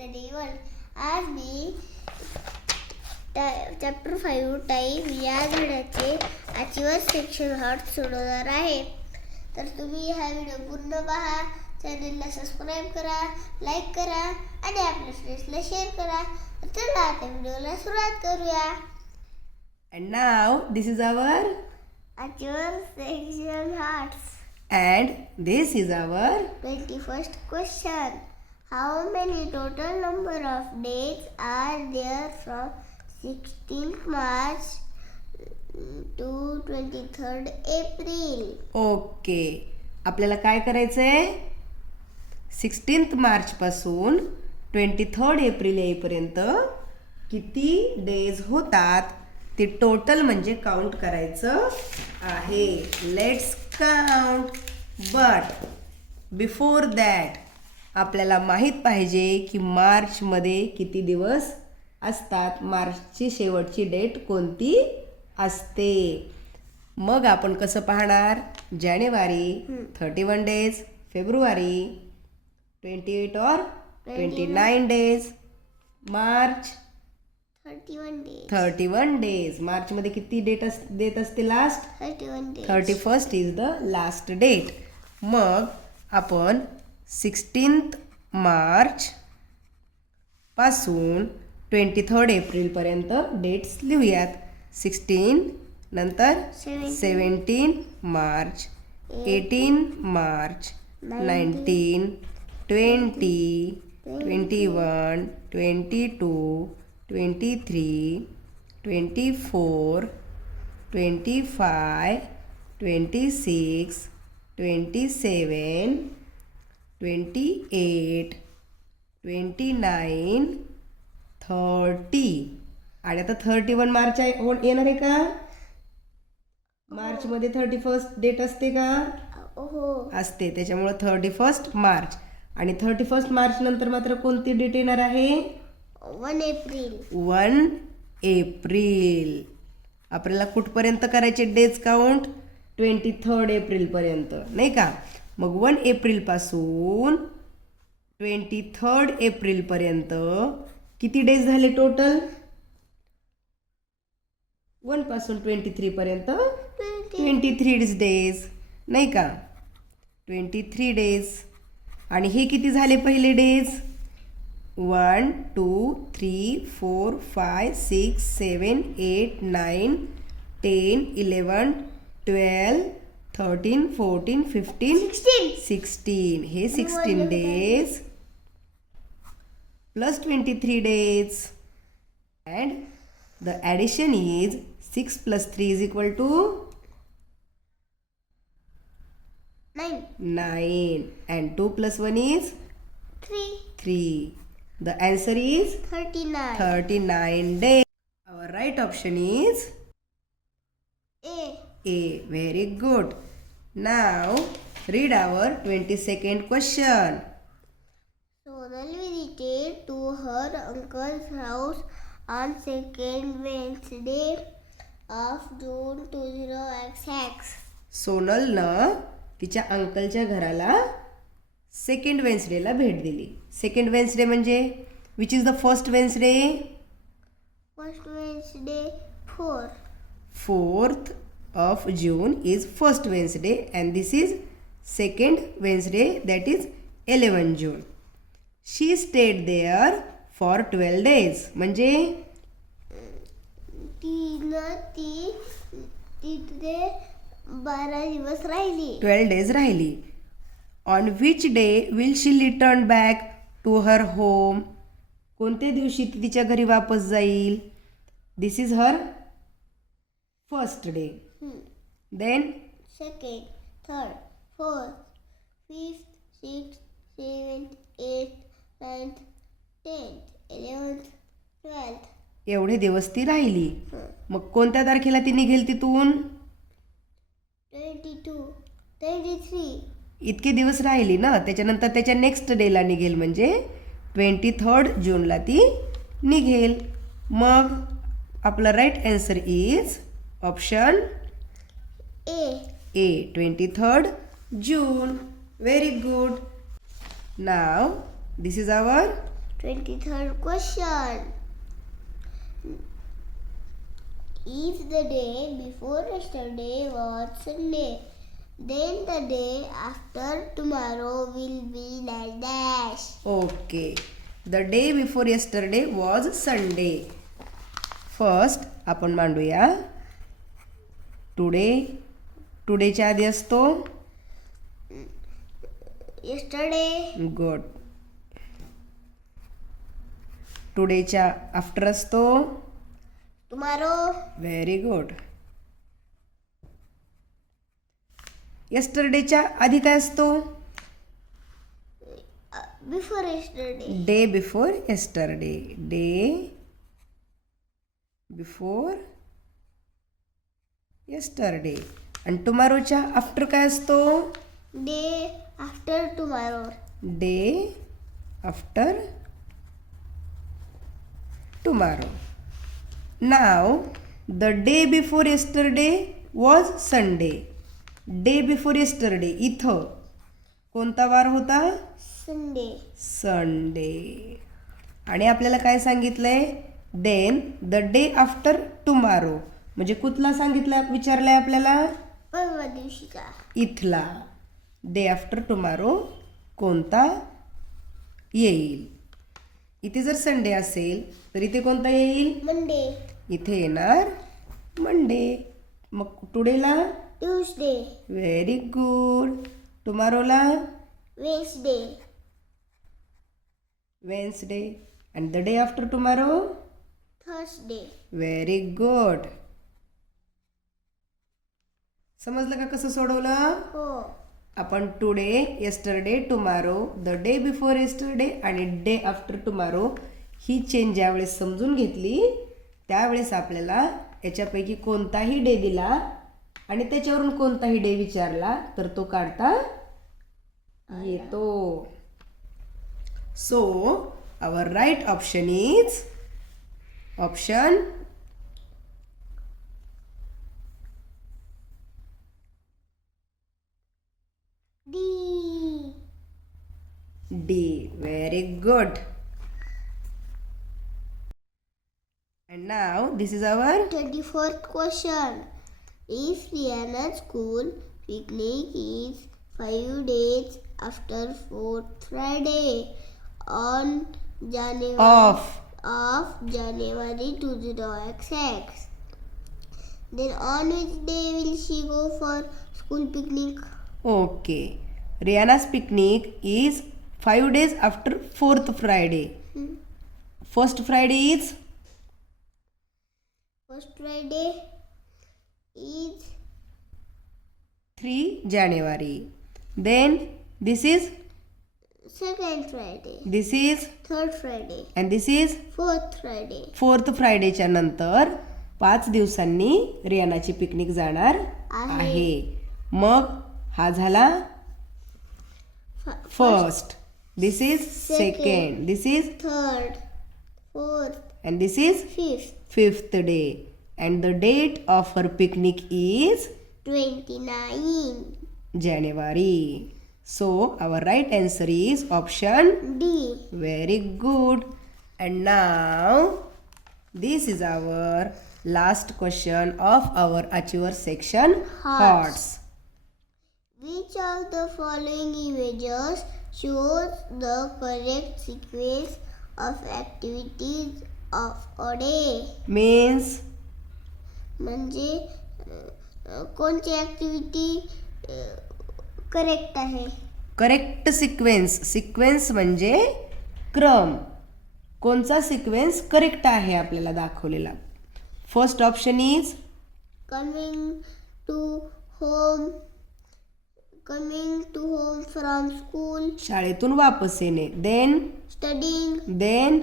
Study world. आज मी chapter 5 time या धड्याचे आजचे सेक्शन हॉट सोडवणार आहे. तर तुम्ही हा व्हिडिओ पूर्ण पहा, चॅनलला सबस्क्राईब करा, लाईक करा आणि आपल्या फ्रेंड्सला शेअर करा. तर चला आता व्हिडिओला सुरुवात करूया. And now this is our आजचे section hots. and this is our 21st question. How many total number of days are there from 16th March to 23rd April? Okay. आपल्याला काय करायचंय? 16th मार्च पासून 23rd एप्रिल येईपर्यंत किती days होतात ते total म्हणजे काउंट करायचं आहे. Let's count. But before that आपल्याला माहीत पाहिजे की मार्चमध्ये किती दिवस असतात, मार्चची शेवटची डेट कोणती असते. मग आपण कसं पाहणार? जानेवारी 31 डेज, फेब्रुवारी 28 और 29 डेज, मार्च 31 डेज. मार्चमध्ये किती डेट असते last? 31 days. 31st is the last date. मग आपण 16th मार्च पासून 23rd एप्रिलपर्यंत डेट्स लिहूयात. 16 नंतर 17 मार्च, 18 मार्च, 19, 20, 21, 22, 23, 24, 25, 26, 27, 28, 29, 30. आणि आता 31 मार्च येणार आहे का? मार्चमध्ये 31st डेट असते का? हो. असते. त्याच्यामुळं 31st मार्च. आणि 31st मार्च नंतर मात्र कोणती डेट येणार आहे? 1 एप्रिल. 1 एप्रिल. आपल्याला कुठपर्यंत करायचे डेज काउंट? 23rd एप्रिलपर्यंत, नाही का? मग 1 एप्रिलपासून 23rd एप्रिलपर्यंत किती डेज झाले टोटल? 1 पासून 23 पर्यंत 23 डेज, नाही का? 23 डेज. आणि हे किती झाले पहिले डेज? 1, 2, 3, 4, 5, 6, 7, 8, 9, 10, 11, 12, 13, 14, 15, 16. हे 16 days plus 23 days. And the addition is 6 plus 3 is equal to 9. And 2 plus 1 is 3. The answer is 39 days. Our right option is A. Very good. Now read our 22nd question. Sonal visited to her uncle's house on 2nd Wednesday of June 20XX. सोनलनं तिच्या अंकलच्या घराला 2nd वेन्सडेला भेट दिली. 2nd Wednesday म्हणजे which is the first Wednesday? First Wednesday 4. 4th of June is first Wednesday and this is 2nd Wednesday, that is 11 June. She stayed there for 12 days. म्हणजे तिथे 12 दिवस राहिली. 12 days राहिली. On which day will she return back to her home? कोणत्या दिवशी ती तिच्या घरी वापस जाईल? This is her first day. Then 2nd, 3rd, 4th, 5th, 6th, 7th, 8th, 9th, 10th, 11th, 12th. एवढे दिवस ती राहिली. मग कोणत्या तारखेला ती निघेल तिथून? 22, 23. इतके दिवस राहिली ना, त्याच्यानंतर त्याच्या नेक्स्ट डेला निघेल म्हणजे 23rd जूनला ती निघेल. मग आपला right answer is option A. 23rd June. Very good. Now this is our 23rd question. If the day before yesterday was Sunday, then the day after tomorrow will be like dash. Okay. The day before yesterday was Sunday. First आपण मांडूया today. टुडेच्या आधी असतो Yesterday, good. टुडेच्या after असतो tomorrow, very good. येस्टरडेच्या आधी काय असतो before yesterday. Day before yesterday. Day before yesterday. आणि टुमारोच्या after काय असतो Day after tomorrow. Day after tomorrow. Now the day before yesterday was Sunday. Day before yesterday इथं कोणता वार होता Sunday. संडे. आणि आपल्याला काय सांगितलंय then the day after tomorrow म्हणजे कुठला सांगितलं विचारलंय आपल्याला परवा दिवशीचा. इथला. डे आफ्टर टुमारो कोणता येईल. इथे जर संडे असेल तर इथे कोणता येईल Monday, इथे येणार मंडे. मग टुडेला Tuesday, व्हेरी गुड. टुमारोला Wednesday, Wednesday. And the day after tomorrow Thursday. Very good. समजलं का कसं सोडवलं हो. आपण today yesterday tomorrow the day before yesterday आणि डे आफ्टर टुमारो ही चेंज ज्यावेळेस समजून घेतली त्यावेळेस आपल्याला याच्यापैकी कोणताही डे दिला आणि त्याच्यावरून कोणताही डे विचारला तर तो काढता येतो. So our right option is option D. D. Very good. And now this is our 24th question. If Rihanna's school picnic is 5 days after 4th Friday on January off. January 20XX, then on which day will she go for school picnic? Okay. Rihanna's picnic is 5 days after 4th Friday. First Friday is First Friday is 3 January. Then this is second Friday, this is third Friday, and this is fourth Friday. 4th Fridayच्या नंतर 5 दिवसांनी रियानाची picnic जाणार आहे. मग हा झाला first. This is second. This is Third, fourth, and this is fifth, 5th day. And the date of her picnic is 29. January. So our right answer is option D. very good. And now this is our last question of our achiever section hearts. Which of the following images shows the correct sequence of activities of a day? Means म्हणजे कोणती activity correct आहे? Correct sequence. Sequence म्हणजे क्रम. कोणचा sequence correct आहे आपल्याला दाखवलेला. First option is coming to home from school, शाळेतून वापस येणे. Then studying, then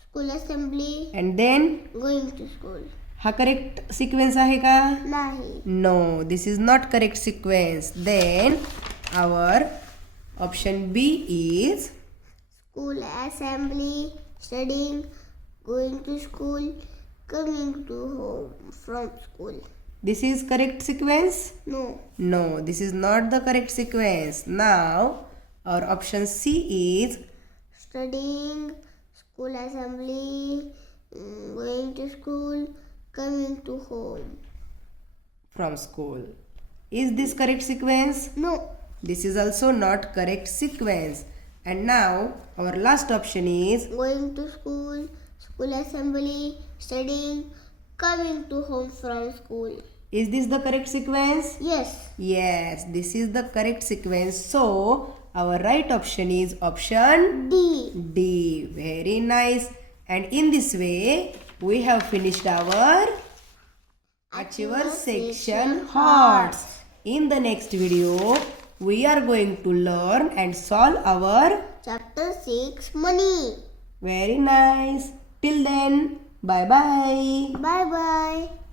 school assembly, and then. Going to school. हा करेक्ट सिक्वेन्स आहे का? नाही. No, this is not correct sequence. Then our option B is school assembly, studying, going to school, coming to home from school. this is correct sequence? No. This is not the correct sequence. Now our option C is studying, school assembly, going to school, coming to home. From school. Is this correct sequence? No. This is also not correct sequence. And now our last option is Going to school, school assembly, studying, coming to home from school. is this the correct sequence? Yes. Yes, this is the correct sequence. So our right option is option D. D. Very nice. And in this way we have finished our Achiever section Hearts. In the next video we are going to learn and solve our Chapter 6 Money. very nice. Till then, bye bye. Bye bye.